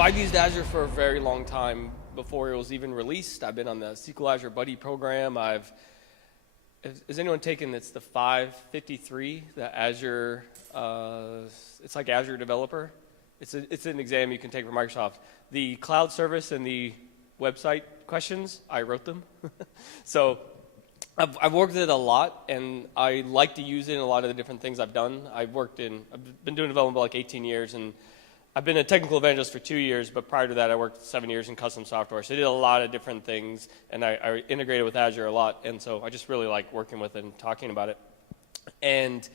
So I've used Azure for a very long time before it was even released. I've been on the SQL Azure Buddy program. Has anyone taken it's the 553, the Azure, it's like Azure Developer. It's an exam you can take for Microsoft. The cloud service and the website questions, I wrote them. So I've worked with it a lot, and I like to use it in a lot of the different things I've done. I've been doing development for like 18 years, and I've been a technical evangelist for 2 years, but prior to that I worked 7 years in custom software. So I did a lot of different things, and I integrated with Azure a lot, and so I just really like working with it and talking about it. And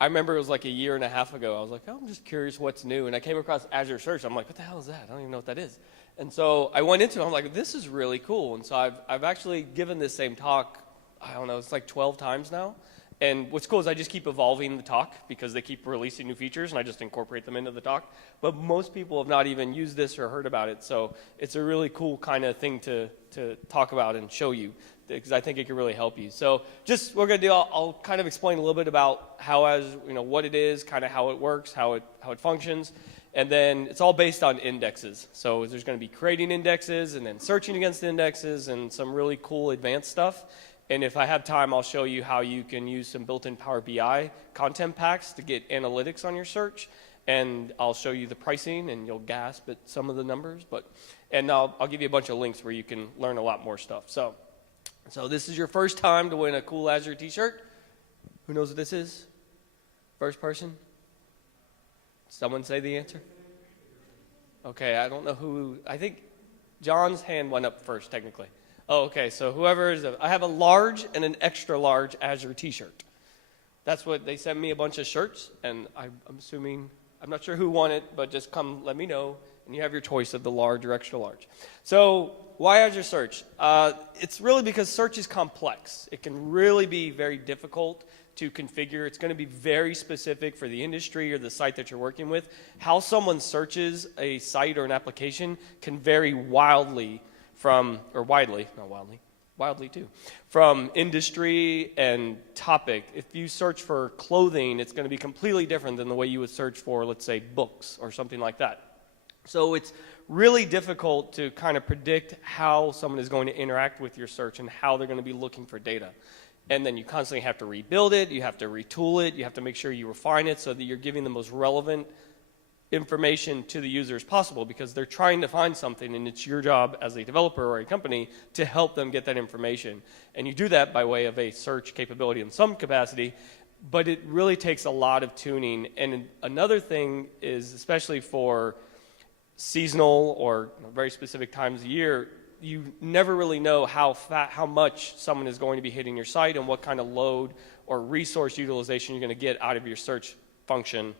I remember it was like a year and a half ago, I was like, oh, I'm just curious what's new, and I came across Azure Search. I'm like, what the hell is that? I don't even know what that is. And so I went into it, I'm like, this is really cool. And so I've actually given this same talk, I don't know, it's like 12 times now. And what's cool is I just keep evolving the talk because they keep releasing new features, and I just incorporate them into the talk. But most people have not even used this or heard about it, so it's a really cool kind of thing to talk about and show you, because I think it can really help you. So just what we're going to do, I'll kind of explain a little bit about what it is, kind of how it works, how it functions. And then it's all based on indexes. So there's going to be creating indexes and then searching against indexes and some really cool advanced stuff. And if I have time, I'll show you how you can use some built-in Power BI content packs to get analytics on your search. And I'll show you the pricing, and you'll gasp at some of the numbers. And I'll give you a bunch of links where you can learn a lot more stuff. So this is your first time to win a cool Azure t-shirt. Who knows what this is? First person? Someone say the answer? Okay, I don't know who. I think John's hand went up first, technically. Oh, okay, so whoever is, I have a large and an extra large Azure t-shirt. That's what, they sent me a bunch of shirts, and I'm assuming, I'm not sure who won it, but just come let me know, and you have your choice of the large or extra large. So why Azure Search? It's really because search is complex. It can really be very difficult to configure. It's going to be very specific for the industry or the site that you're working with. How someone searches a site or an application can vary wildly wildly too, from industry and topic. If you search for clothing, it's going to be completely different than the way you would search for, let's say, books or something like that. So it's really difficult to kind of predict how someone is going to interact with your search and how they're going to be looking for data. And then you constantly have to rebuild it, you have to retool it, you have to make sure you refine it so that you're giving the most relevant information to the user as possible, because they're trying to find something, and it's your job as a developer or a company to help them get that information. And you do that by way of a search capability in some capacity, but it really takes a lot of tuning. And another thing is, especially for seasonal or very specific times of year, you never really know how much someone is going to be hitting your site and what kind of load or resource utilization you're going to get out of your search function.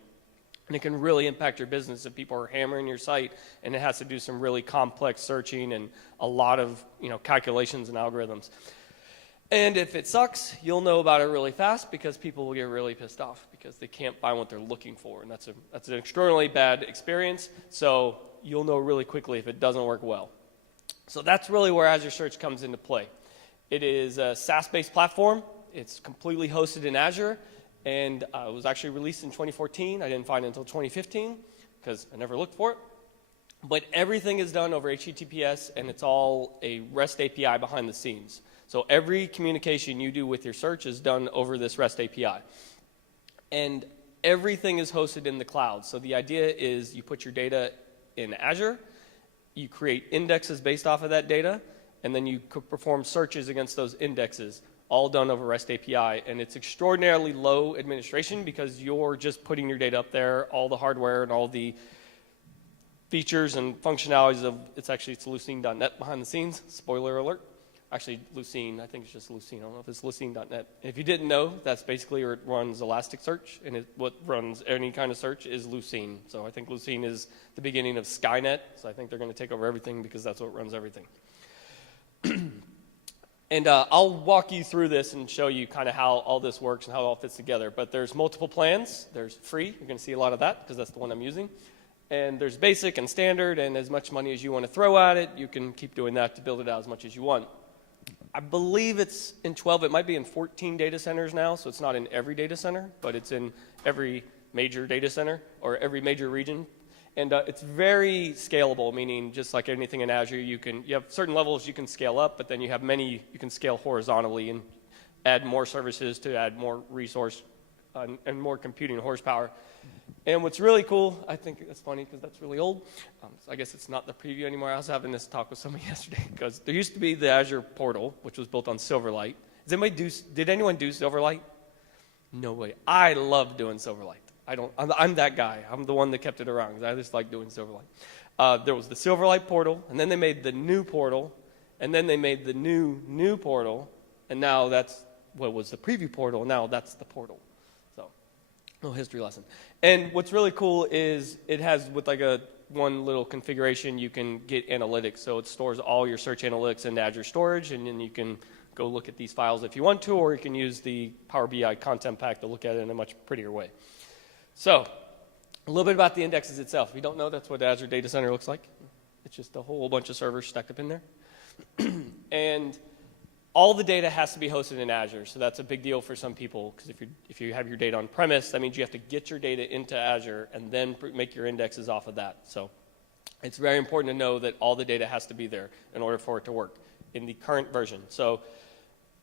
And it can really impact your business if people are hammering your site and it has to do some really complex searching and a lot of calculations and algorithms. And if it sucks, you'll know about it really fast, because people will get really pissed off because they can't find what they're looking for. And that's an extraordinarily bad experience. So you'll know really quickly if it doesn't work well. So that's really where Azure Search comes into play. It is a SaaS-based platform. It's completely hosted in Azure. And it was actually released in 2014. I didn't find it until 2015 because I never looked for it. But everything is done over HTTPS, and it's all a REST API behind the scenes. So every communication you do with your search is done over this REST API. And everything is hosted in the cloud. So the idea is you put your data in Azure, you create indexes based off of that data, and then you could perform searches against those indexes, all done over REST API. And it's extraordinarily low administration because you're just putting your data up there, all the hardware and all the features and functionalities of, it's Lucene.net behind the scenes, spoiler alert. Actually, Lucene, I think it's just Lucene. I don't know if it's Lucene.net. If you didn't know, that's basically where it runs Elasticsearch, and what runs any kind of search is Lucene. So I think Lucene is the beginning of Skynet, so I think they're going to take over everything because that's what runs everything. And I'll walk you through this and show you kind of how all this works and how it all fits together. But there's multiple plans. There's free. You're going to see a lot of that because that's the one I'm using. And there's basic and standard, and as much money as you want to throw at it, you can keep doing that to build it out as much as you want. I believe it's in 12. It might be in 14 data centers now, so it's not in every data center, but it's in every major data center or every major region. And it's very scalable, meaning just like anything in Azure, you have certain levels you can scale up, but then you have many you can scale horizontally and add more services to add more resource and more computing horsepower. And what's really cool, I think that's funny because that's really old. So I guess it's not the preview anymore. I was having this talk with somebody yesterday because there used to be the Azure portal, which was built on Silverlight. Did anyone do Silverlight? No way. I love doing Silverlight. I'm that guy. I'm the one that kept it around because I just like doing Silverlight. There was the Silverlight portal, and then they made the new portal, and then they made the new portal, and now that's what was the preview portal. Now that's the portal. So, little history lesson. And what's really cool is it has with like one little configuration you can get analytics. So it stores all your search analytics into Azure storage, and then you can go look at these files if you want to, or you can use the Power BI content pack to look at it in a much prettier way. So, a little bit about the indexes itself. If you don't know, that's what Azure Data Center looks like. It's just a whole bunch of servers stacked up in there. And all the data has to be hosted in Azure, so that's a big deal for some people, because if you have your data on premise, that means you have to get your data into Azure and then make your indexes off of that. So, it's very important to know that all the data has to be there in order for it to work in the current version. So,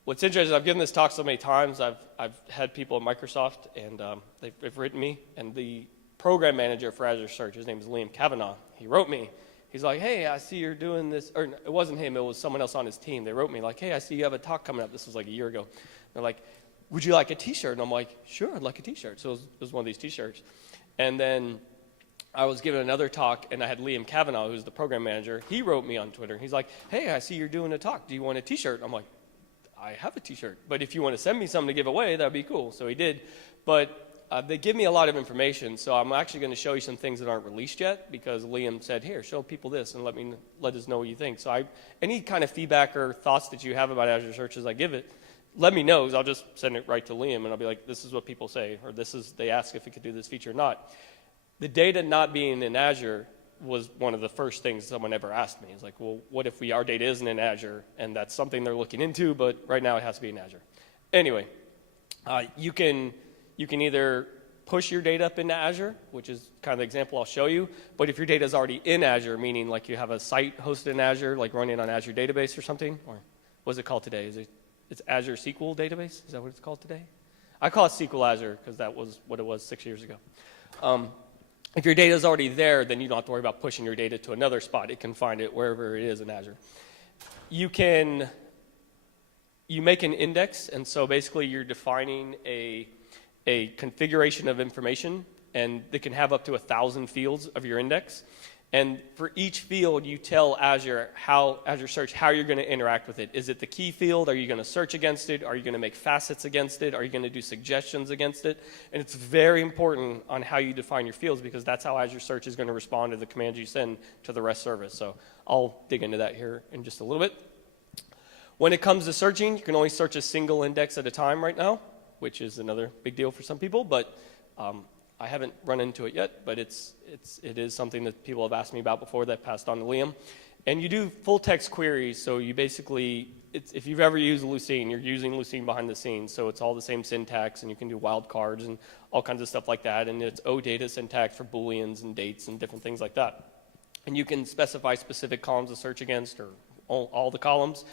what's interesting, I've given this talk so many times. I've had people at Microsoft, and they've written me. And the program manager for Azure Search, his name is Liam Kavanaugh. He wrote me. He's like, hey, I see you're doing this. Or it wasn't him. It was someone else on his team. They wrote me like, hey, I see you have a talk coming up. This was like a year ago. They're like, would you like a T-shirt? And I'm like, sure, I'd like a T-shirt. So it was one of these T-shirts. And then I was giving another talk, and I had Liam Kavanaugh, who's the program manager. He wrote me on Twitter. He's like, hey, I see you're doing a talk. Do you want a T-shirt? I'm like, I have a T-shirt, but if you want to send me something to give away, that'd be cool. So he did, but they give me a lot of information, so I'm actually going to show you some things that aren't released yet, because Liam said, here, show people this and let us know what you think. So any kind of feedback or thoughts that you have about Azure Search as I give it, let me know, because I'll just send it right to Liam, and I'll be like, this is what people say, or they ask if it could do this feature or not. The data not being in Azure was one of the first things someone ever asked me. It's like, well, what if our data isn't in Azure? And that's something they're looking into, but right now it has to be in Azure. Anyway, you can either push your data up into Azure, which is kind of the example I'll show you, but if your data is already in Azure, meaning like you have a site hosted in Azure, like running on Azure Database or something, or what's it called today? It's Azure SQL Database? Is that what it's called today? I call it SQL Azure because that was what it was 6 years ago. If your data is already there, then you don't have to worry about pushing your data to another spot. It can find it wherever it is in Azure. You make an index, and so basically you're defining a configuration of information, and it can have up to 1,000 fields of your index. And for each field, you tell Azure Search how you're going to interact with it. Is it the key field? Are you going to search against it? Are you going to make facets against it? Are you going to do suggestions against it? And it's very important on how you define your fields, because that's how Azure Search is going to respond to the commands you send to the REST service. So I'll dig into that here in just a little bit. When it comes to searching, you can only search a single index at a time right now, which is another big deal for some people, but I haven't run into it yet, but it is something that people have asked me about before that I passed on to Liam. And you do full text queries, so you basically, if you've ever used Lucene, you're using Lucene behind the scenes, so it's all the same syntax, and you can do wildcards and all kinds of stuff like that, and it's OData syntax for booleans and dates and different things like that. And you can specify specific columns to search against, or all the columns.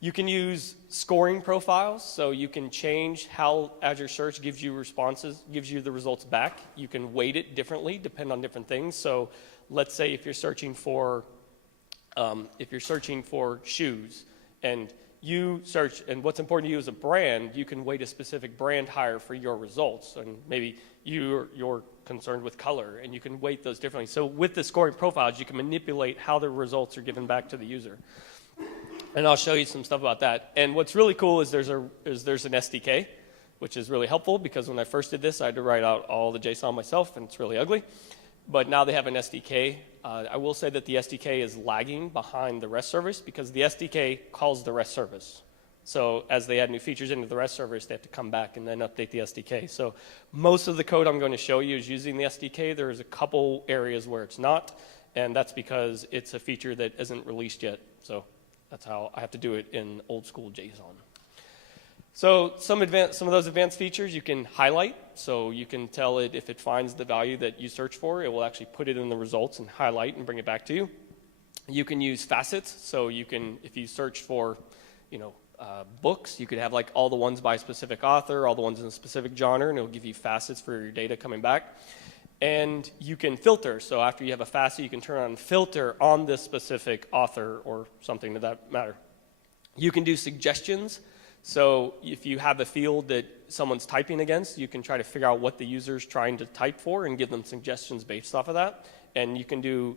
You can use scoring profiles, so you can change how Azure Search gives you the results back. You can weight it differently, depend on different things. So let's say if you're searching for shoes, and you search, and what's important to you is a brand, you can weight a specific brand higher for your results. And maybe you're concerned with color, and you can weight those differently. So with the scoring profiles, you can manipulate how the results are given back to the user. And I'll show you some stuff about that. And what's really cool is there's an SDK, which is really helpful, because when I first did this, I had to write out all the JSON myself, and it's really ugly. But now they have an SDK. I will say that the SDK is lagging behind the REST service, because the SDK calls the REST service. So as they add new features into the REST service, they have to come back and then update the SDK. So most of the code I'm going to show you is using the SDK. There's a couple areas where it's not, and that's because it's a feature that isn't released yet. So that's how I have to do it in old school JSON. So some of those advanced features you can highlight. So you can tell it if it finds the value that you search for, it will actually put it in the results and highlight and bring it back to you. You can use facets. So you can, if you search for, books, you could have like all the ones by a specific author, all the ones in a specific genre, and it'll give you facets for your data coming back. And you can filter. So after you have a facet, you can turn on filter on this specific author or something to that matter. You can do suggestions. So if you have a field that someone's typing against, you can try to figure out what the user's trying to type for and give them suggestions based off of that. And you can do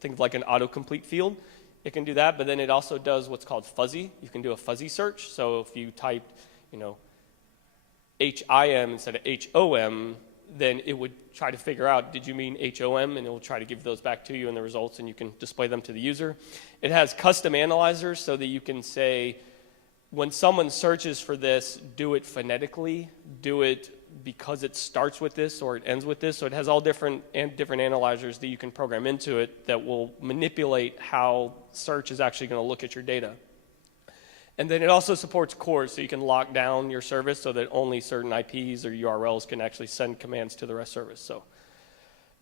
think of like an autocomplete field. It can do that, but then it also does what's called fuzzy. You can do a fuzzy search. So if you typed, HIM instead of HOM, then it would try to figure out, did you mean HOM? And it will try to give those back to you in the results, and you can display them to the user. It has custom analyzers so that you can say, when someone searches for this, do it phonetically, do it because it starts with this or it ends with this. So it has all different analyzers that you can program into it that will manipulate how search is actually going to look at your data. And then it also supports cores, so you can lock down your service so that only certain IPs or URLs can actually send commands to the REST service. So,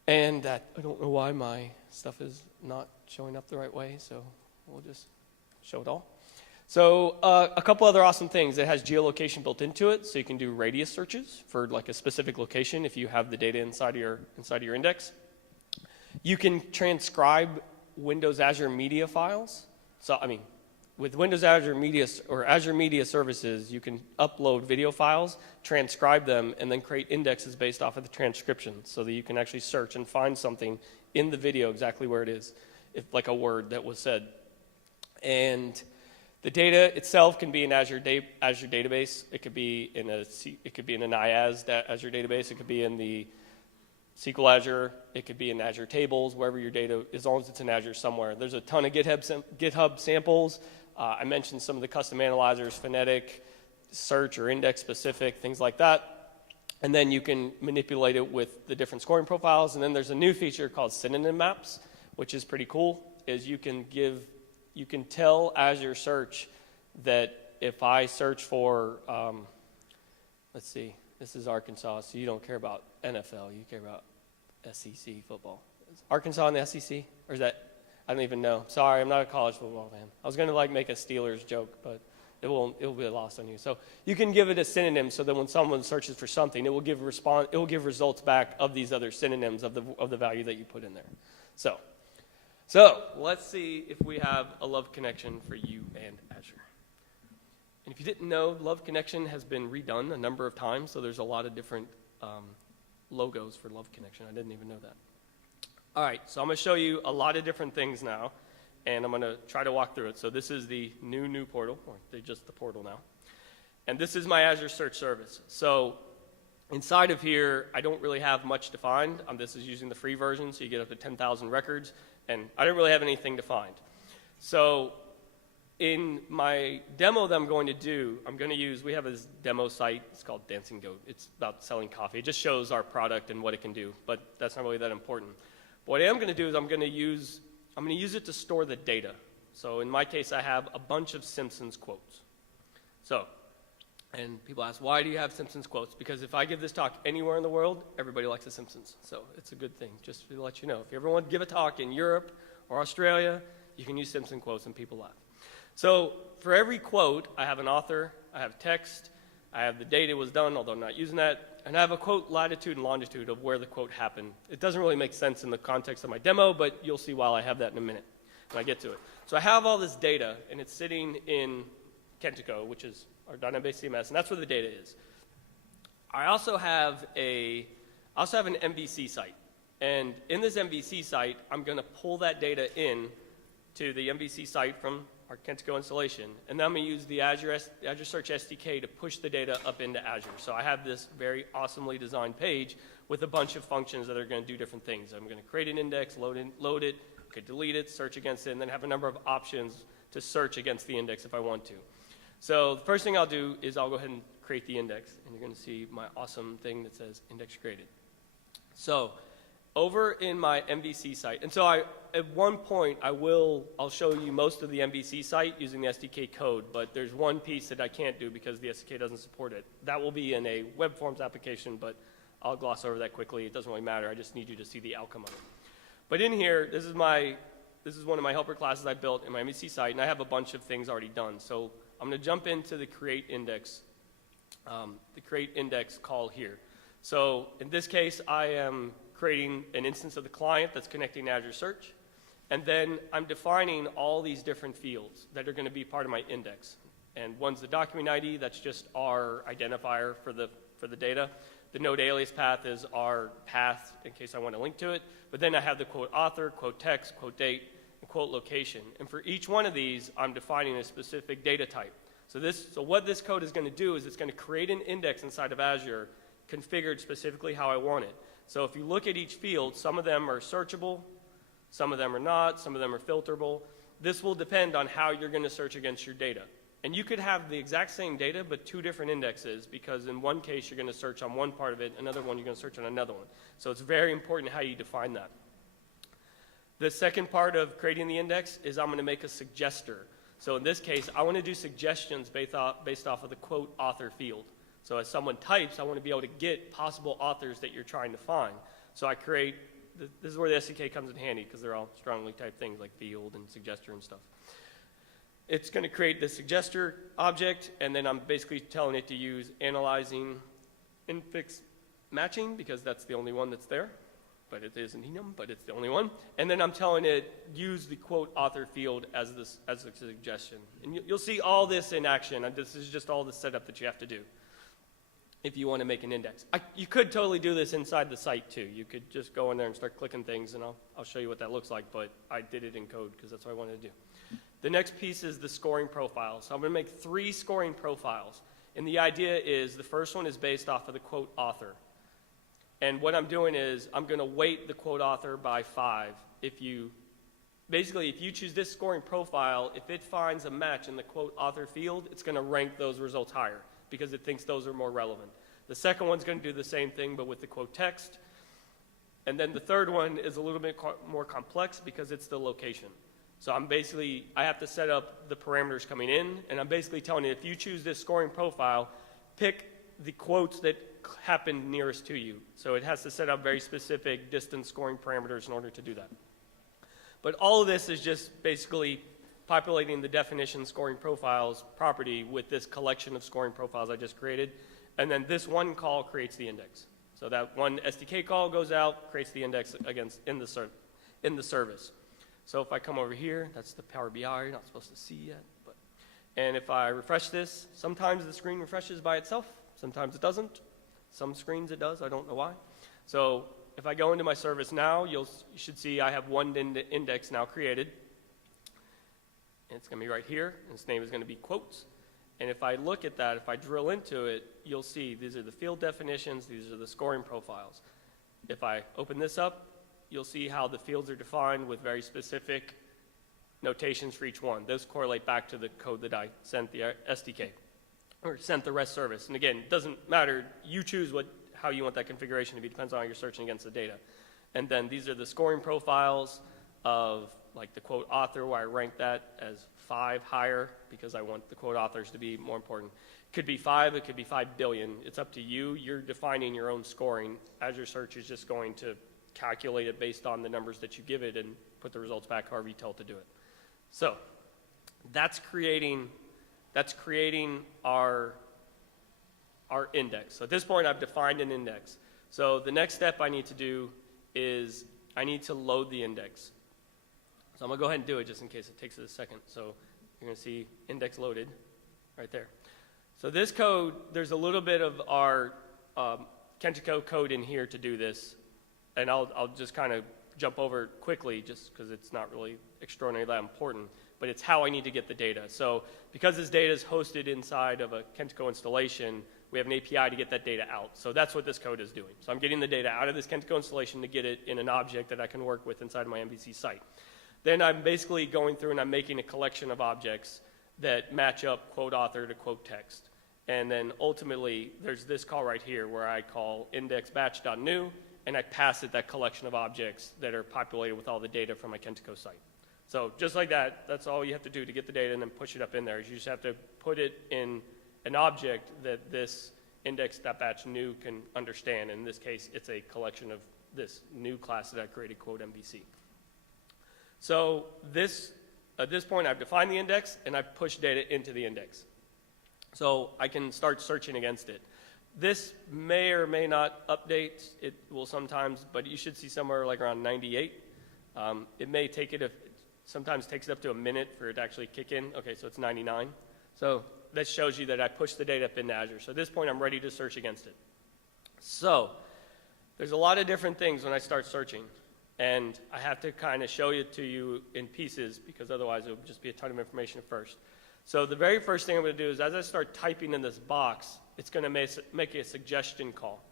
and that, I don't know why my stuff is not showing up the right way, so we'll just show it all. So a couple other awesome things. It has geolocation built into it, so you can do radius searches for like a specific location if you have the data inside of your index. You can transcribe Windows Azure media files. So with Windows Azure Media or Azure Media Services, you can upload video files, transcribe them, and then create indexes based off of the transcription so that you can actually search and find something in the video exactly where it is, if like a word that was said. And the data itself can be in Azure database. It could be in an IaaS Azure database. It could be in the SQL Azure. It could be in Azure Tables, wherever your data, as long as it's in Azure somewhere. There's a ton of GitHub samples. I mentioned some of the custom analyzers, phonetic, search or index specific, things like that. And then you can manipulate it with the different scoring profiles. And then there's a new feature called synonym maps, which is pretty cool, is you can tell Azure Search that if I search for, let's see, this is Arkansas, so you don't care about NFL, you care about SEC football. Is Arkansas in the SEC? Or is that, I don't even know. Sorry, I'm not a college football fan. I was going to make a Steelers joke, but it will be lost on you. So you can give it a synonym so that when someone searches for something, it will give results back of these other synonyms of the value that you put in there. So let's see if we have a Love Connection for you and Azure. And if you didn't know, Love Connection has been redone a number of times, so there's a lot of different logos for Love Connection. I didn't even know that. All right, so I'm going to show you a lot of different things now, and I'm going to try to walk through it. So this is the new portal, or just the portal now. And this is my Azure Search Service. So inside of here, I don't really have much defined. This is using the free version, so you get up to 10,000 records. And I didn't really have anything defined. So in my demo that I'm going to do, we have this demo site. It's called Dancing Goat. It's about selling coffee. It just shows our product and what it can do, but that's not really that important. But what I am going to do is I'm going to use it to store the data. So in my case, I have a bunch of Simpsons quotes. And people ask, why do you have Simpsons quotes? Because if I give this talk anywhere in the world, everybody likes the Simpsons. So it's a good thing, just to let you know. If you ever want to give a talk in Europe or Australia, you can use Simpson quotes and people laugh. So for every quote, I have an author, I have text, I have the date it was done, although I'm not using that, and I have a quote latitude and longitude of where the quote happened. It doesn't really make sense in the context of my demo, but you'll see why I have that in a minute when I get to it. So I have all this data, and it's sitting in Kentico, which is our .NET-based CMS, and that's where the data is. I also have an MVC site, and in this MVC site, I'm going to pull that data in to the MVC site from our Kentico installation, and then I'm going to use the Azure Search SDK to push the data up into Azure. So I have this very awesomely designed page with a bunch of functions that are going to do different things. I'm going to create an index, load it, could delete it, search against it, and then have a number of options to search against the index if I want to. So the first thing I'll do is I'll go ahead and create the index, and you're going to see my awesome thing that says index created. So Over in my MVC site, and so at one point I'll show you most of the MVC site using the SDK code, but there's one piece that I can't do because the SDK doesn't support it. That will be in a web forms application, but I'll gloss over that quickly. It doesn't really matter. I just need you to see the outcome of it. But in here, this is one of my helper classes I built in my MVC site, and I have a bunch of things already done. So I'm going to jump into the create index call here. So in this case, I am creating an instance of the client that's connecting to Azure Search, and then I'm defining all these different fields that are going to be part of my index. And one's the document ID, that's just our identifier for the data. The node alias path is our path in case I want to link to it. But then I have the quote author, quote text, quote date, and quote location. And for each one of these, I'm defining a specific data type. So what this code is going to do is it's going to create an index inside of Azure configured specifically how I want it. So if you look at each field, some of them are searchable, some of them are not, some of them are filterable. This will depend on how you're going to search against your data. And you could have the exact same data, but two different indexes, because in one case you're going to search on one part of it, another one you're going to search on another one. So it's very important how you define that. The second part of creating the index is I'm going to make a suggester. So in this case, I want to do suggestions based off of the quote author field. So as someone types, I want to be able to get possible authors that you're trying to find. So I create, this is where the SDK comes in handy, because they're all strongly typed things like field and suggester and stuff. It's going to create the suggester object, and then I'm basically telling it to use analyzing infix matching, because that's the only one that's there. But it is an enum, but it's the only one. And then I'm telling it use the quote author field as a suggestion. And you'll see all this in action. This is just all the setup that you have to do if you want to make an index. You could totally do this inside the site too. You could just go in there and start clicking things, and I'll show you what that looks like, but I did it in code because that's what I wanted to do. The next piece is the scoring profile. So I'm going to make 3 scoring profiles. And the idea is the first one is based off of the quote author. And what I'm doing is I'm going to weight the quote author by 5. If you choose this scoring profile, if it finds a match in the quote author field, it's going to rank those results higher because it thinks those are more relevant. The second one's going to do the same thing, but with the quote text. And then the third one is a little bit more complex because it's the location. So I have to set up the parameters coming in, and I'm basically telling it, if you choose this scoring profile, pick the quotes that happen nearest to you. So it has to set up very specific distance scoring parameters in order to do that. But all of this is just basically populating the definition scoring profiles property with this collection of scoring profiles I just created. And then this one call creates the index. So that one SDK call goes out, creates the index in the service. So if I come over here, that's the Power BI, you're not supposed to see yet. And if I refresh this, sometimes the screen refreshes by itself, sometimes it doesn't. Some screens it does, I don't know why. So if I go into my service now, you should see I have one index now created. And it's going to be right here, and its name is going to be quotes. And if I look at that, if I drill into it, you'll see these are the field definitions, these are the scoring profiles. If I open this up, you'll see how the fields are defined with very specific notations for each one. Those correlate back to the code that I sent the SDK, or sent the REST service. And again, it doesn't matter, you choose how you want that configuration to be, depends on how you're searching against the data. And then these are the scoring profiles of like the quote author, where I rank that as 5 higher because I want the quote authors to be more important. It could be 5, it could be 5 billion. It's up to you. You're defining your own scoring. Azure Search is just going to calculate it based on the numbers that you give it and put the results back however you tell it to do it. So that's creating our index. So at this point, I've defined an index. So the next step I need to do is I need to load the index. So I'm going to go ahead and do it just in case it takes it a second. So you're going to see index loaded right there. So this code, there's a little bit of our Kentico code in here to do this. And I'll just kind of jump over it quickly just because it's not really extraordinarily that important. But it's how I need to get the data. So because this data is hosted inside of a Kentico installation, we have an API to get that data out. So that's what this code is doing. So I'm getting the data out of this Kentico installation to get it in an object that I can work with inside of my MVC site. Then I'm basically going through and I'm making a collection of objects that match up quote author to quote text. And then ultimately, there's this call right here where I call index batch.new, and I pass it that collection of objects that are populated with all the data from my Kentico site. So just like that, that's all you have to do to get the data and then push it up in there. Is you just have to put it in an object that this index.batch new can understand. In this case, it's a collection of this new class that I created, quote MVC. So at this point, I've defined the index, and I've pushed data into the index. So I can start searching against it. This may or may not update. It will sometimes, but you should see somewhere like around 98. It may take it, sometimes takes it up to a minute for it to actually kick in. Okay, so it's 99. So that shows you that I pushed the data up into Azure. So at this point, I'm ready to search against it. So there's a lot of different things when I start searching. And I have to kind of show it to you in pieces because otherwise it would just be a ton of information at first. So the very first thing I'm going to do is as I start typing in this box, it's going to make a suggestion call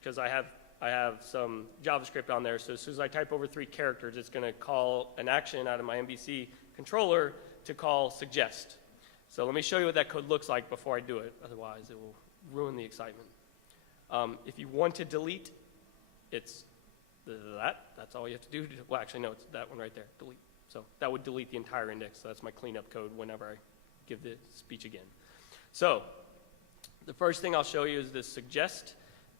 because I have some JavaScript on there. So as soon as I type over 3 characters, it's going to call an action out of my MVC controller to call suggest. So let me show you what that code looks like before I do it. Otherwise, it will ruin the excitement. If you want to delete, it's that's all you have to do. Well, actually, no, it's that one right there, delete. So that would delete the entire index. So that's my cleanup code whenever I give the speech again. So the first thing I'll show you is this suggest.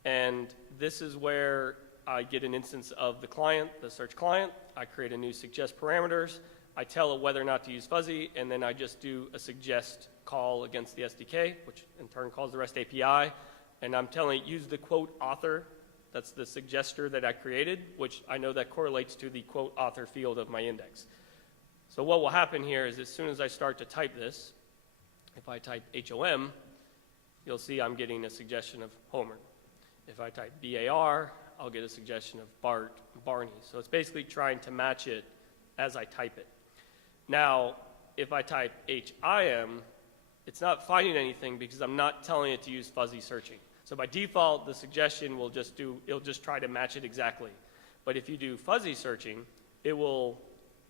And this is where I get an instance of the client, the search client. I create a new suggest parameters. I tell it whether or not to use fuzzy, and then I just do a suggest call against the SDK, which in turn calls the REST API. And I'm telling it, use the quote author. That's the suggester that I created, which I know that correlates to the quote author field of my index. So what will happen here is as soon as I start to type this, if I type HOM, you'll see I'm getting a suggestion of Homer. If I type BAR, I'll get a suggestion of Bart and Barney. So it's basically trying to match it as I type it. Now, if I type HIM, it's not finding anything because I'm not telling it to use fuzzy searching. So by default, the suggestion will it'll just try to match it exactly. But if you do fuzzy searching, it will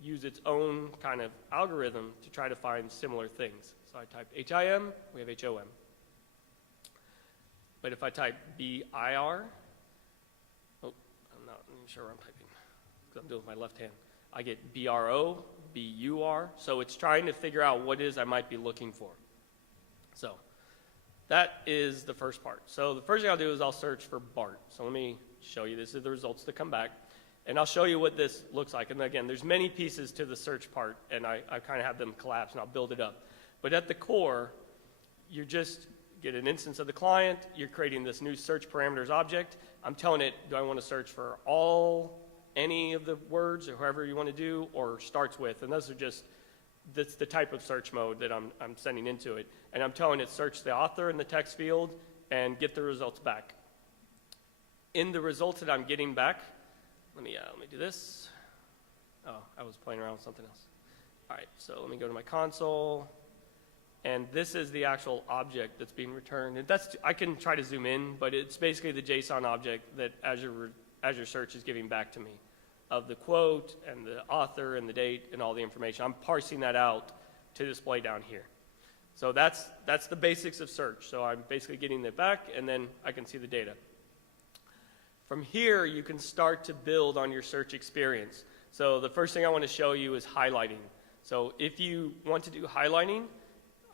use its own kind of algorithm to try to find similar things. So I type HIM, we have HOM. But if I type BIR, I'm not even sure what I'm typing because I'm doing it with my left hand. I get BRO, BUR. So it's trying to figure out what it is I might be looking for. So that is the first part. So the first thing I'll do is I'll search for Bart. So let me show you. This is the results that come back. And I'll show you what this looks like. And again, there's many pieces to the search part, and I kind of have them collapse, and I'll build it up. But at the core, you just get an instance of the client. You're creating this new search parameters object. I'm telling it, do I want to search for any of the words, or however you want to do, or starts with. And those are just, that's the type of search mode that I'm sending into it. And I'm telling it search the author in the text field and get the results back. In the results that I'm getting back, let me do this. Oh, I was playing around with something else. All right, so let me go to my console. And this is the actual object that's being returned. And I can try to zoom in, but it's basically the JSON object that Azure Search is giving back to me of the quote and the author and the date and all the information. I'm parsing that out to display down here. So that's the basics of search. So I'm basically getting that back, and then I can see the data. From here, you can start to build on your search experience. So the first thing I want to show you is highlighting. So if you want to do highlighting,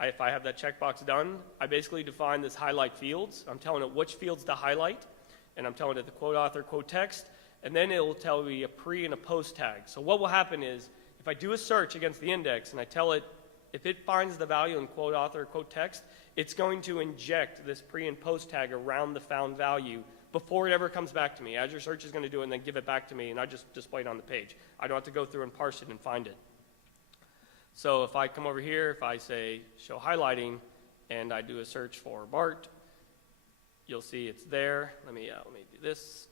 if I have that checkbox done, I basically define this highlight fields. I'm telling it which fields to highlight, and I'm telling it the quote author, quote text, and then it will tell me a pre and a post tag. So what will happen is, if I do a search against the index and I tell it, if it finds the value in quote author, quote text, it's going to inject this pre and post tag around the found value before it ever comes back to me. Azure Search is going to do it and then give it back to me, and I just display it on the page. I don't have to go through and parse it and find it. So if I come over here, if I say show highlighting, and I do a search for Bart, you'll see it's there. Let me do this.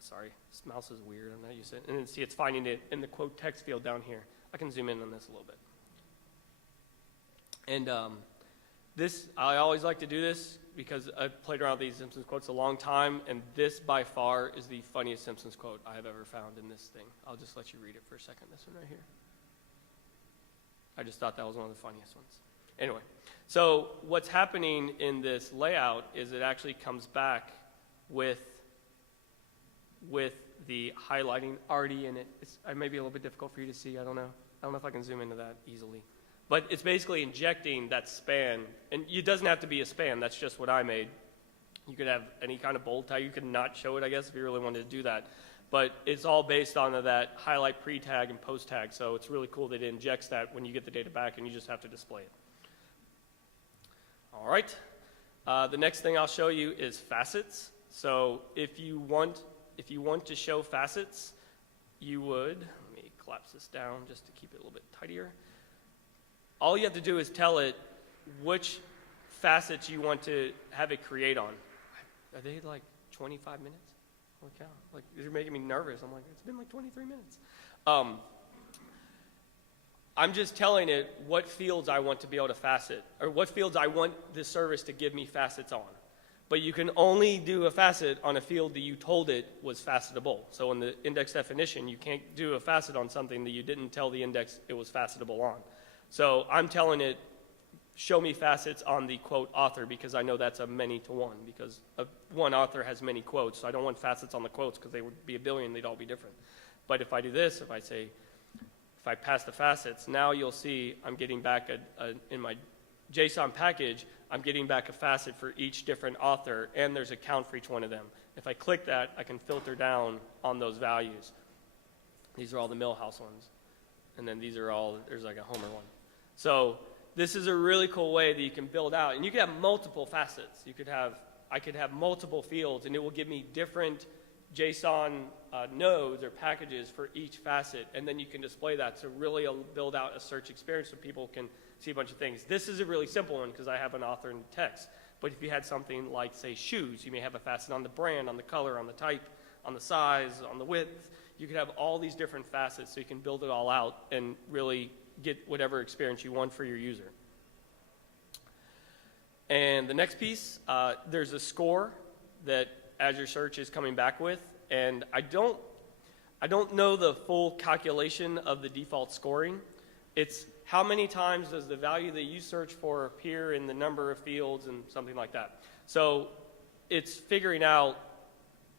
Sorry, this mouse is weird. I'm not used to it. And then see it's finding it in the quote text field down here. I can zoom in on this a little bit. And I always like to do this because I've played around with these Simpsons quotes a long time, and this by far is the funniest Simpsons quote I have ever found in this thing. I'll just let you read it for a second, this one right here. I just thought that was one of the funniest ones. Anyway, so what's happening in this layout is it actually comes back with with the highlighting already in it. It may be a little bit difficult for you to see. I don't know. I don't know if I can zoom into that easily. But it's basically injecting that span. And it doesn't have to be a span. That's just what I made. You could have any kind of bold tag. You could not show it, I guess, if you really wanted to do that. But it's all based on that highlight pre-tag and post-tag. So it's really cool that it injects that when you get the data back and you just have to display it. All right. The next thing I'll show you is facets. So if you want to show facets, you would, let me collapse this down just to keep it a little bit tidier. All you have to do is tell it which facets you want to have it create on. Are they like 25 minutes? Holy cow. Like, you're making me nervous. I'm like, it's been like 23 minutes. I'm just telling it what fields I want to be able to facet, or what fields I want the service to give me facets on. But you can only do a facet on a field that you told it was facetable. So in the index definition, you can't do a facet on something that you didn't tell the index it was facetable on. So I'm telling it, show me facets on the quote author, because I know that's a many to one, because one author has many quotes. So I don't want facets on the quotes because they would be a billion, they'd all be different. But if I do this, if I pass the facets, now you'll see I'm getting back in my JSON package, I'm getting back a facet for each different author, and there's a count for each one of them. If I click that, I can filter down on those values. These are all the Millhouse ones. And then these are all, there's like a Homer one. So this is a really cool way that you can build out. And you can have multiple facets. I could have multiple fields, and it will give me different JSON nodes or packages for each facet, and then you can display that to really build out a search experience so people can see a bunch of things. This is a really simple one because I have an author and text. But if you had something like, say, shoes, you may have a facet on the brand, on the color, on the type, on the size, on the width. You could have all these different facets so you can build it all out and really get whatever experience you want for your user. And the next piece, there's a score that Azure Search is coming back with, and I don't know the full calculation of the default scoring. It's how many times does the value that you search for appear in the number of fields and something like that. So it's figuring out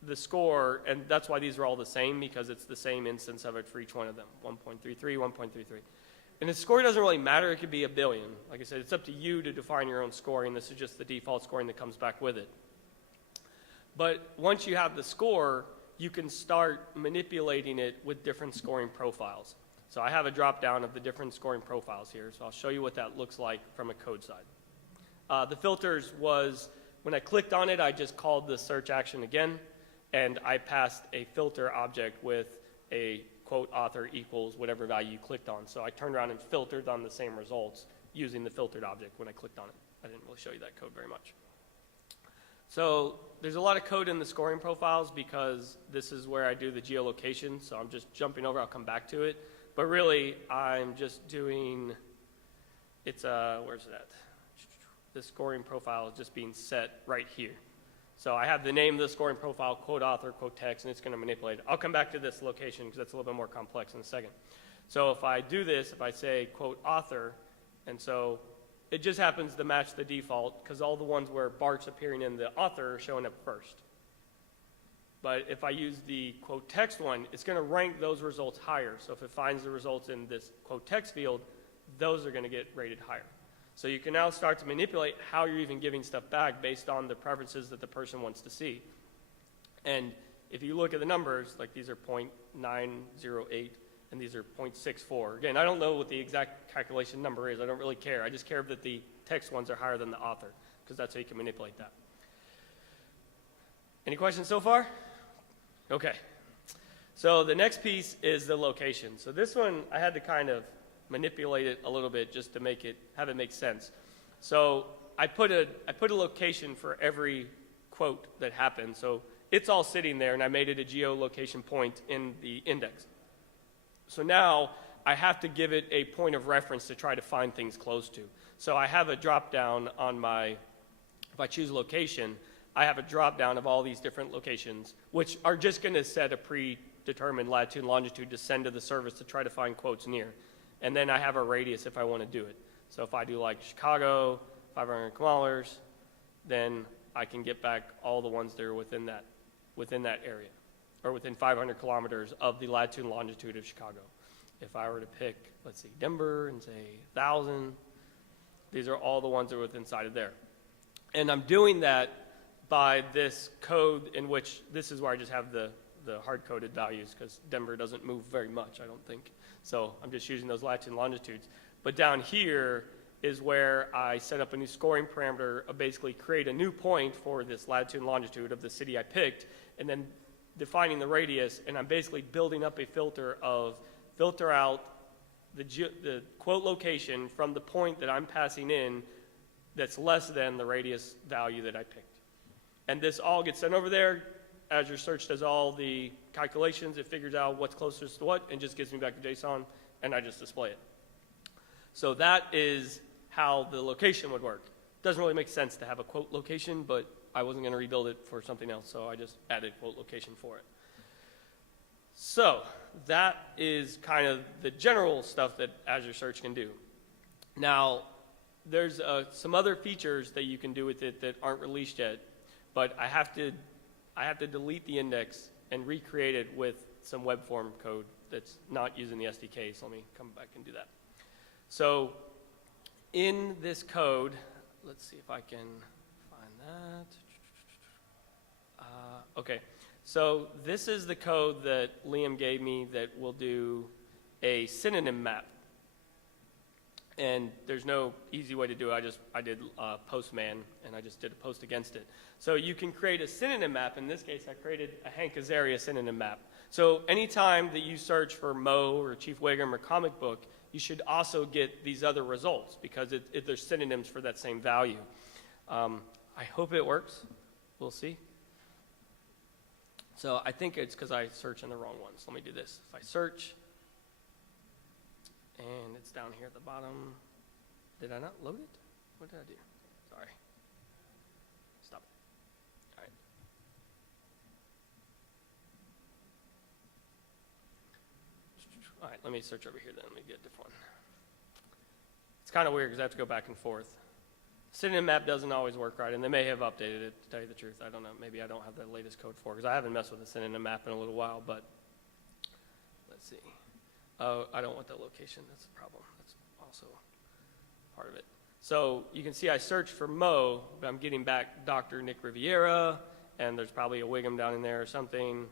the score, and that's why these are all the same, because it's the same instance of it for each one of them, 1.33, 1.33. And the score doesn't really matter. It could be a billion. Like I said, it's up to you to define your own scoring. This is just the default scoring that comes back with it. But once you have the score, you can start manipulating it with different scoring profiles. So I have a drop down of the different scoring profiles here. So I'll show you what that looks like from a code side. The filters was, when I clicked on it, I just called the search action again, and I passed a filter object with a quote author equals whatever value you clicked on. So I turned around and filtered on the same results using the filtered object when I clicked on it. I didn't really show you that code very much. So there's a lot of code in the scoring profiles because this is where I do the geolocation. So I'm just jumping over. I'll come back to it. But really, I'm just doing, where's it at? The scoring profile is just being set right here. So I have the name of the scoring profile, quote author, quote text, and it's going to manipulate it. I'll come back to this location because that's a little bit more complex in a second. So if I do this, if I say quote author, and so it just happens to match the default because all the ones where Bart's appearing in the author are showing up first. But if I use the quote text one, it's going to rank those results higher. So if it finds the results in this quote text field, those are going to get rated higher. So you can now start to manipulate how you're even giving stuff back based on the preferences that the person wants to see. And if you look at the numbers, like these are 0.908 and these are 0.64. Again, I don't know what the exact calculation number is. I don't really care. I just care that the text ones are higher than the author because that's how you can manipulate that. Any questions so far? Okay. So the next piece is the location. So this one, I had to kind of manipulate it a little bit just to have it make sense. So I put a location for every quote that happened. So it's all sitting there, and I made it a geolocation point in the index. So now I have to give it a point of reference to try to find things close to. So I have a drop down on if I choose location, I have a drop down of all these different locations, which are just going to set a predetermined latitude and longitude to send to the service to try to find quotes near. And then I have a radius if I want to do it. So if I do like Chicago, 500 kilometers, then I can get back all the ones that are within that area, or within 500 kilometers of the latitude and longitude of Chicago. If I were to pick, let's see, Denver and say 1,000, these are all the ones that are within inside of there. And I'm doing that by this code in which, this is where I just have the hard-coded values because Denver doesn't move very much, I don't think. So I'm just using those latitude and longitudes. But down here is where I set up a new scoring parameter of basically create a new point for this latitude and longitude of the city I picked, and then defining the radius, and I'm basically building up a filter out the quote location from the point that I'm passing in that's less than the radius value that I picked. And this all gets sent over there. Azure Search does all the calculations. It figures out what's closest to what and just gives me back to JSON, and I just display it. So that is how the location would work. Doesn't really make sense to have a quote location, but I wasn't going to rebuild it for something else, so I just added quote location for it. So that is kind of the general stuff that Azure Search can do. Now, there's some other features that you can do with it that aren't released yet, but I have to delete the index and recreate it with some web form code that's not using the SDK, so let me come back and do that. So in this code, let's see if I can find that. Okay, so this is the code that Liam gave me that will do a synonym map. And there's no easy way to do it. I did Postman, and I just did a post against it. So you can create a synonym map. In this case, I created a Hank Azaria synonym map. So anytime that you search for Mo or Chief Wiggum or comic book, you should also get these other results because there's synonyms for that same value. I hope it works. We'll see. So I think it's because I search in the wrong ones. Let me do this. If I search, and it's down here at the bottom. Did I not load it? What did I do? Sorry. Stop it. All right. All right, let me search over here then. Let me get a different one. It's kind of weird because I have to go back and forth. Synonym map doesn't always work right, and they may have updated it, to tell you the truth. I don't know. Maybe I don't have the latest code for it because I haven't messed with the synonym map in a little while, but let's see. Oh, I don't want that location. That's a problem. That's also part of it. So you can see I searched for Mo, but I'm getting back Dr. Nick Riviera, and there's probably a Wiggum down in there or something.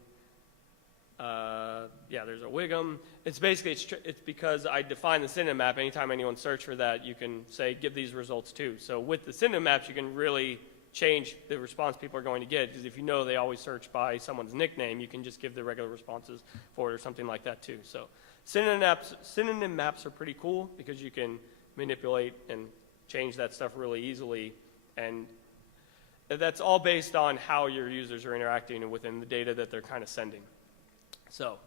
Yeah, there's a Wiggum. It's basically, it's because I define the synonym map. Anytime anyone search for that, you can say, give these results too. So with the synonym maps, you can really change the response people are going to get, because if you know they always search by someone's nickname, you can just give the regular responses for it or something like that too. So synonym maps are pretty cool because you can manipulate and change that stuff really easily, and that's all based on how your users are interacting and within the data that they're kind of sending. So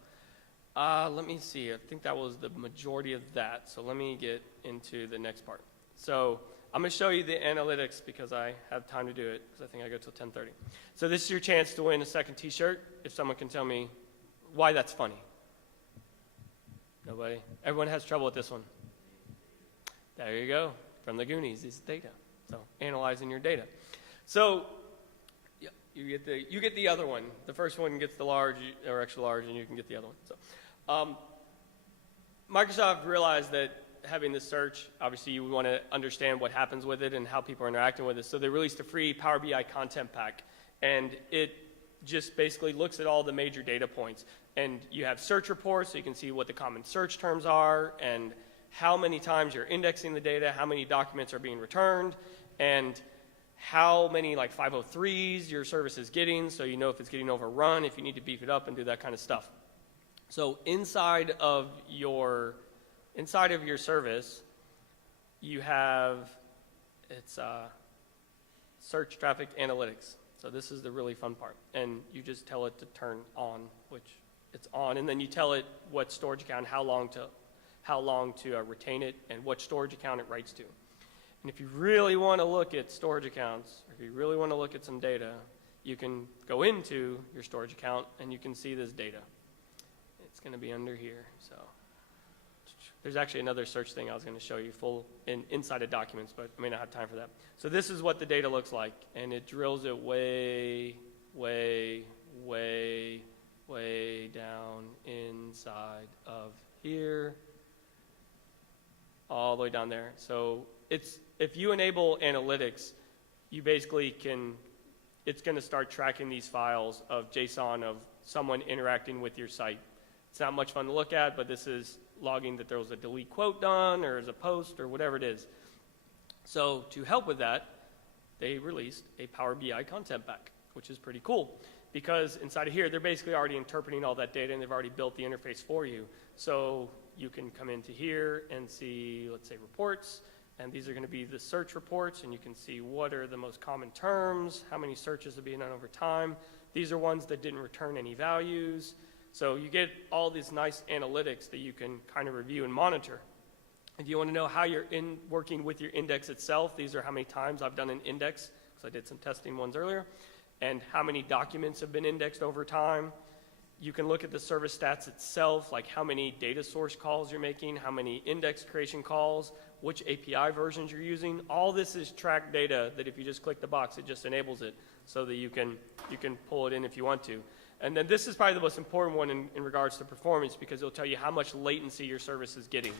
let me see. I think that was the majority of that. So let me get into the next part. So I'm going to show you the analytics because I have time to do it because I think I go till 10:30. So this is your chance to win a second T-shirt if someone can tell me why that's funny. Nobody? Everyone has trouble with this one. There you go. From the Goonies is data. So analyzing your data. So you get the other one. The first one gets the large or extra large, and you can get the other one. So Microsoft realized that having this search, obviously you want to understand what happens with it and how people are interacting with it. So they released a free Power BI content pack, and it just basically looks at all the major data points. And you have search reports, so you can see what the common search terms are and how many times you're indexing the data, how many documents are being returned, and how many like 503s your service is getting, so you know if it's getting overrun, if you need to beef it up and do that kind of stuff. So inside of your service, you have search traffic analytics. So this is the really fun part, and you just tell it to turn on, which it's on, and then you tell it what storage account, how long to retain it, and what storage account it writes to. And if you really want to look at storage accounts, or if you really want to look at some data, you can go into your storage account and you can see this data. It's going to be under here. So there's actually another search thing I was going to show you inside of documents, but I may not have time for that. So this is what the data looks like, and it drills it way, way, way, way down inside of here, all the way down there. So if you enable analytics, you basically it's going to start tracking these files of JSON of someone interacting with your site. It's not much fun to look at, but this is logging that there was a delete quote done or as a post or whatever it is. So to help with that, they released a Power BI content pack, which is pretty cool because inside of here, they're basically already interpreting all that data and they've already built the interface for you. So you can come into here and see, let's say, reports, and these are going to be the search reports, and you can see what are the most common terms, how many searches are being done over time. These are ones that didn't return any values. So you get all these nice analytics that you can kind of review and monitor. If you want to know how you're working with your index itself, these are how many times I've done an index, because I did some testing ones earlier, and how many documents have been indexed over time. You can look at the service stats itself, like how many data source calls you're making, how many index creation calls, which API versions you're using. All this is tracked data that if you just click the box, it just enables it so that you can pull it in if you want to. And then this is probably the most important one in regards to performance because it'll tell you how much latency your service is getting.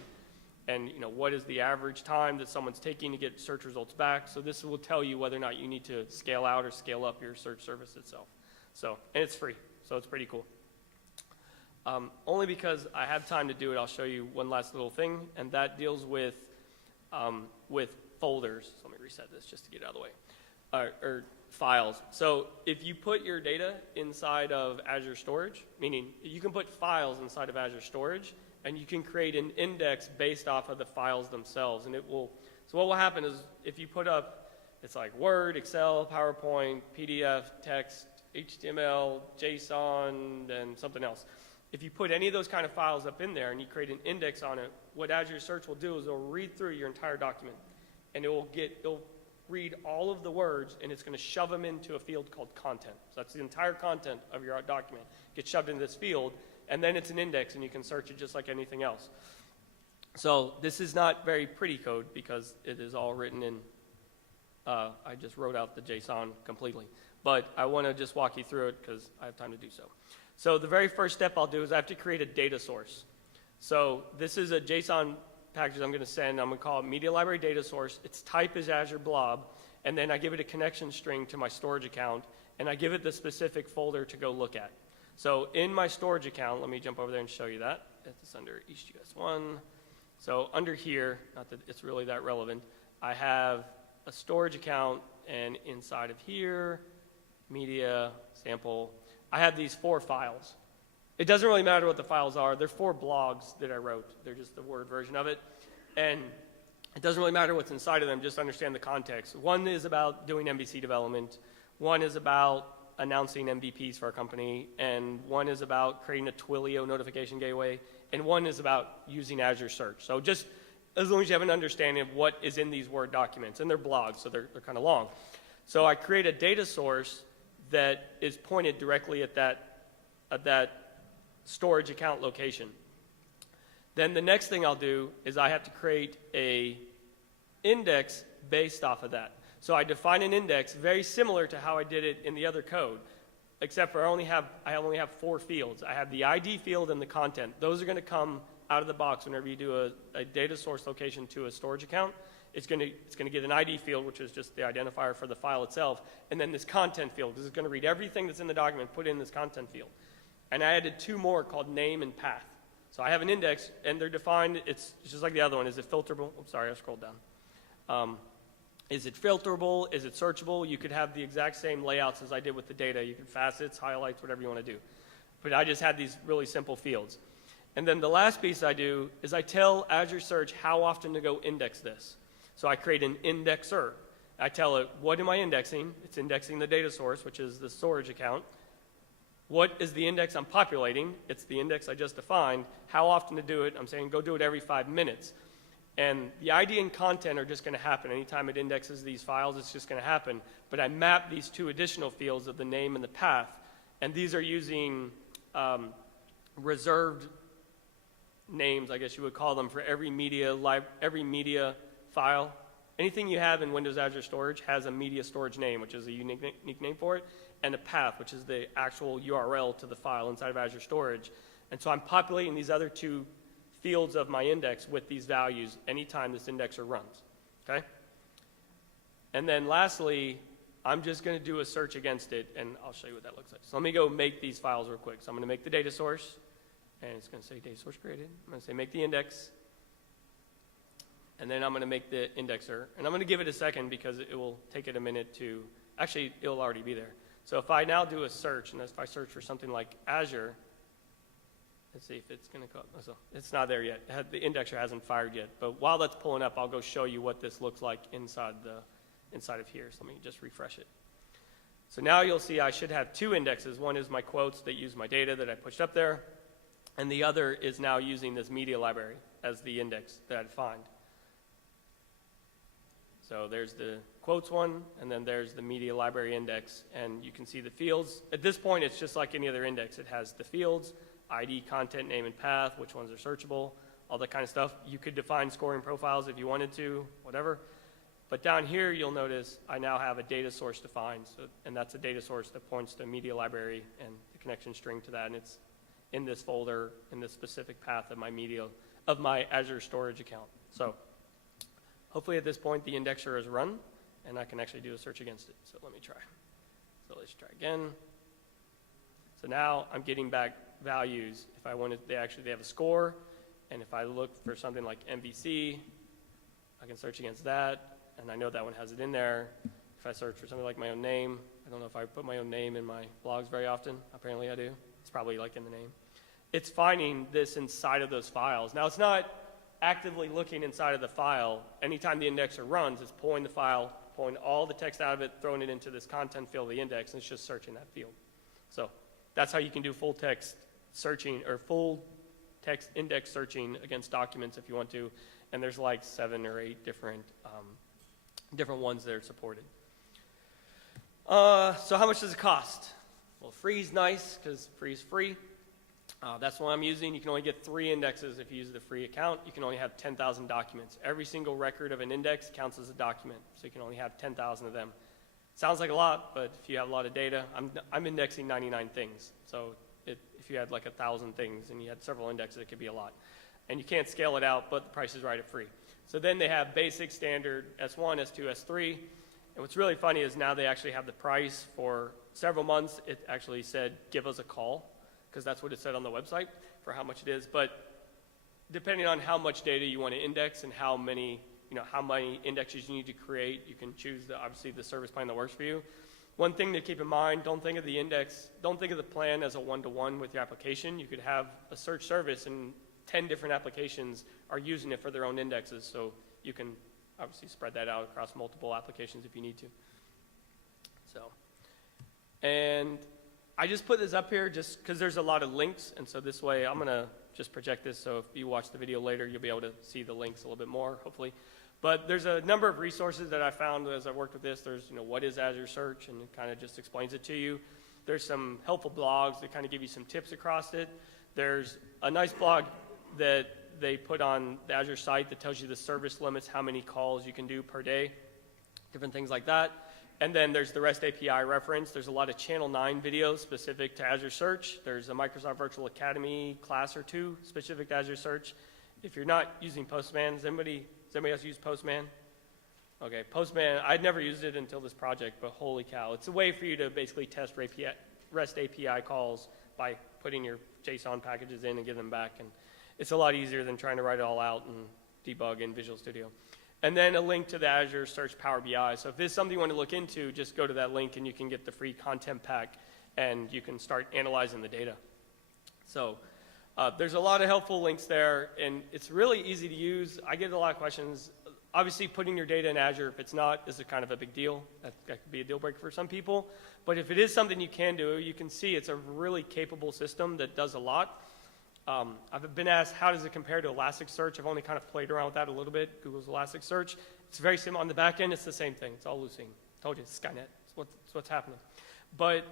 And what is the average time that someone's taking to get search results back. So this will tell you whether or not you need to scale out or scale up your search service itself. So, and it's free, so it's pretty cool. Only because I have time to do it, I'll show you one last little thing, and that deals with folders. So let me reset this just to get it out of the way. Or files. So if you put your data inside of Azure Storage, meaning you can put files inside of Azure Storage, and you can create an index based off of the files themselves. And so what will happen is if you put up, it's like Word, Excel, PowerPoint, PDF, text, HTML, JSON, and something else. If you put any of those kind of files up in there and you create an index on it, what Azure Search will do is it'll read through your entire document. And it'll read all of the words, and it's going to shove them into a field called content. So that's the entire content of your document. Gets shoved into this field, and then it's an index, and you can search it just like anything else. So this is not very pretty code because it is all written in, I just wrote out the JSON completely. But I want to just walk you through it because I have time to do so. So the very first step I'll do is I have to create a data source. So this is a JSON package I'm going to send. I'm going to call it Media Library Data Source. Its type is Azure Blob. And then I give it a connection string to my storage account. And I give it the specific folder to go look at. So in my storage account, let me jump over there and show you that. It's under EastUS1. So under here, not that it's really that relevant, I have a storage account. And inside of here, media, sample, I have these 4 files. It doesn't really matter what the files are. They're 4 blogs that I wrote. They're just the Word version of it. And it doesn't really matter what's inside of them, just understand the context. One is about doing MVC development. One is about announcing MVPs for our company. And one is about creating a Twilio notification gateway. And one is about using Azure Search. So just as long as you have an understanding of what is in these Word documents. And they're blogs, so they're kind of long. So I create a data source that is pointed directly at that storage account location. Then the next thing I'll do is I have to create a index based off of that. So I define an index very similar to how I did it in the other code, except for I only have 4 fields. I have the ID field and the content. Those are going to come out of the box whenever you do a data source location to a storage account. It's going to get an ID field, which is just the identifier for the file itself, and then this content field. This is going to read everything that's in the document, put in this content field. And I added 2 more called name and path. So I have an index, and they're defined. It's just like the other one. Is it filterable? I'm sorry, I scrolled down. Is it filterable? Is it searchable? You could have the exact same layouts as I did with the data. You could facets, highlights, whatever you want to do. But I just had these really simple fields. And then the last piece I do is I tell Azure Search how often to go index this. So I create an indexer. I tell it, what am I indexing? It's indexing the data source, which is the storage account. What is the index I'm populating? It's the index I just defined. How often to do it? I'm saying go do it every 5 minutes. And the ID and content are just going to happen. Anytime it indexes these files, it's just going to happen. But I map these 2 additional fields of the name and the path. And these are using reserved names, I guess you would call them, for every media file anything you have in Windows Azure Storage has a media storage name, which is a unique name for it, and a path, which is the actual URL to the file inside of Azure Storage. And so I'm populating these other two fields of my index with these values anytime this indexer runs, okay? And then lastly, I'm just going to do a search against it, and I'll show you what that looks like. So let me go make these files real quick. So I'm going to make the data source, and it's going to say data source created. I'm going to say make the index, and then I'm going to make the indexer. And I'm going to give it a second because it will take it a minute to, actually, it'll already be there. So if I now do a search, and if I search for something like Azure, let's see if it's going to come. So it's not there yet. The indexer hasn't fired yet. But while that's pulling up, I'll go show you what this looks like inside of here. So let me just refresh it. So now you'll see I should have two indexes. One is my quotes that use my data that I pushed up there, and the other is now using this media library as the index that I defined. So there's the quotes one, and then there's the media library index, and you can see the fields. At this point, it's just like any other index. It has the fields, ID, content, name, and path, which ones are searchable, all that kind of stuff. You could define scoring profiles if you wanted to, whatever. But down here, you'll notice I now have a data source defined, and that's a data source that points to media library and the connection string to that, and it's in this folder in this specific path of my Azure storage account. So hopefully at this point the indexer is run, and I can actually do a search against it. So let me try. So let's try again. So now I'm getting back values. If I wanted, they have a score, and if I look for something like MVC, I can search against that. And I know that one has it in there. If I search for something like my own name, I don't know if I put my own name in my blogs very often. Apparently I do. It's probably like in the name. It's finding this inside of those files. Now it's not actively looking inside of the file. Anytime the indexer runs, it's pulling the file, pulling all the text out of it, throwing it into this content field of the index, and it's just searching that field. So that's how you can do full text searching or full text index searching against documents if you want to. And there's like 7 or 8 different ones that are supported. So how much does it cost? Well, free is nice because free is free. That's what I'm using. You can only get 3 indexes if you use the free account. You can only have 10,000 documents. Every single record of an index counts as a document, so you can only have 10,000 of them. Sounds like a lot, but if you have a lot of data, I'm indexing 99 things. So if you had like 1,000 things and you had several indexes, it could be a lot. And you can't scale it out, but the price is right at free. So then they have basic, standard, S1, S2, S3. And what's really funny is now they actually have the price for several months. It actually said, give us a call, because that's what it said on the website for how much it is. But depending on how much data you want to index and how many indexes you need to create, you can choose obviously the service plan that works for you. One thing to keep in mind, don't think of the plan as a one-to-one with your application. You could have a search service and 10 different applications are using it for their own indexes, so you can obviously spread that out across multiple applications if you need to. So, and I just put this up here just because there's a lot of links, and so this way I'm going to just project this, so if you watch the video later, you'll be able to see the links a little bit more, hopefully. But there's a number of resources that I found as I worked with this. There's, what is Azure Search, and it kind of just explains it to you. There's some helpful blogs that kind of give you some tips across it. There's a nice blog that they put on the Azure site that tells you the service limits, how many calls you can do per day, different things like that. And then there's the REST API reference. There's a lot of Channel 9 videos specific to Azure Search. There's a Microsoft Virtual Academy class or 2 specific to Azure Search. If you're not using Postman, does anybody else use Postman? Okay, Postman, I'd never used it until this project, but holy cow. It's a way for you to basically test REST API calls by putting your JSON packages in and give them back. And it's a lot easier than trying to write it all out and debug in Visual Studio. And then a link to the Azure Search Power BI. So if this is something you want to look into, just go to that link and you can get the free content pack and you can start analyzing the data. So there's a lot of helpful links there, and it's really easy to use. I get a lot of questions. Obviously, putting your data in Azure, if it's not, is a kind of a big deal. That could be a deal breaker for some people. But if it is something you can do, you can see it's a really capable system that does a lot. I've been asked, how does it compare to Elasticsearch? I've only kind of played around with that a little bit, Google's Elasticsearch. It's very similar. On the back end, it's the same thing. It's all Lucene. I told you, it's Skynet. It's what's happening. But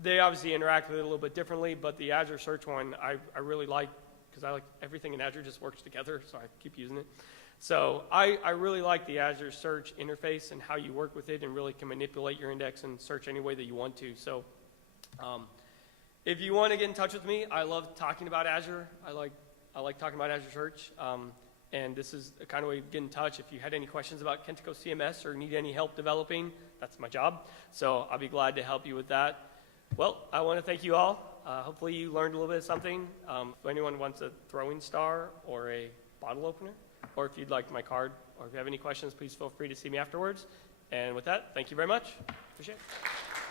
they obviously interact with it a little bit differently, but the Azure Search one I really like, because I like everything in Azure just works together, so I keep using it. So I really like the Azure search interface and how you work with it and really can manipulate your index and search any way that you want to. So if you want to get in touch with me, I love talking about Azure. I like talking about Azure Search. And this is the kind of way to get in touch. If you had any questions about Kentico CMS or need any help developing, that's my job. So I'll be glad to help you with that. Well, I want to thank you all. Hopefully you learned a little bit of something. If anyone wants a throwing star or a bottle opener, or if you'd like my card, or if you have any questions, please feel free to see me afterwards. And with that, thank you very much. Appreciate it.